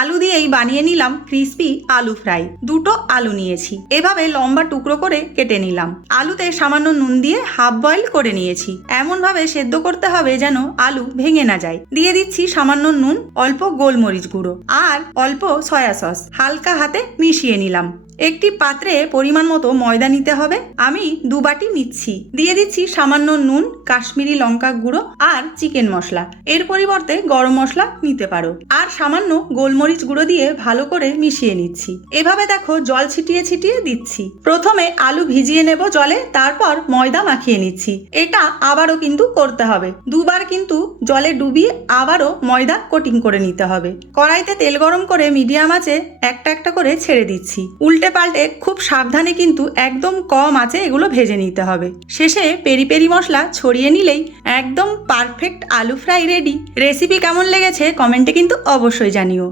আলু দিয়েই বানিয়ে নিলাম ক্রিস্পি আলু ফ্রাই। দুটো আলু নিয়েছি, এভাবে লম্বা টুকরো করে কেটে নিলাম। আলুতে সামান্য নুন দিয়ে হাফ বয়েল করে নিয়েছি। এমন ভাবে সেদ্ধ করতে হবে যেন আলু ভেঙে না যায়। দিয়ে দিচ্ছি সামান্য নুন, অল্প গোলমরিচ গুঁড়ো আর অল্প সয়া সস। হালকা হাতে মিশিয়ে নিলাম। একটি পাত্রে পরিমাণ মতো ময়দা নিতে হবে। আমি 2 বাটি নিচ্ছি। দিয়ে দিচ্ছি সামান্য নুন, কাশ্মীরি লঙ্কা গুঁড়ো আর চিকেন মশলা। এর পরিবর্তে গরম মশলা নিতে পারো। আর সামান্য গোলমরিচ গুঁড়ো দিয়ে ভালো করে মিশিয়ে নিচ্ছি। এভাবে দেখো জল ছিটিয়ে ছিটিয়ে দিচ্ছি। প্রথমে আলু ভিজিয়ে নেব জলে, তারপর ময়দা মাখিয়ে নিচ্ছি। এটা আবারও কিন্তু করতে হবে। 2 বার কিন্তু জলে ডুবিয়ে আবারও ময়দা কোটিং করে নিতে হবে। কড়াইতে তেল গরম করে মিডিয়াম আঁচে একটা একটা করে ছেড়ে দিচ্ছি। উল্টে পাল্টে খুব সাবধানে কিন্তু একদম কম আঁচে এগুলো ভেজে নিতে হবে। শেষে পেরি পেরি মশলা ছড়িয়ে নিলেই একদম পারফেক্ট আলু ফ্রাই রেডি। রেসিপি কেমন লেগেছে কমেন্টে কিন্তু অবশ্যই জানিও।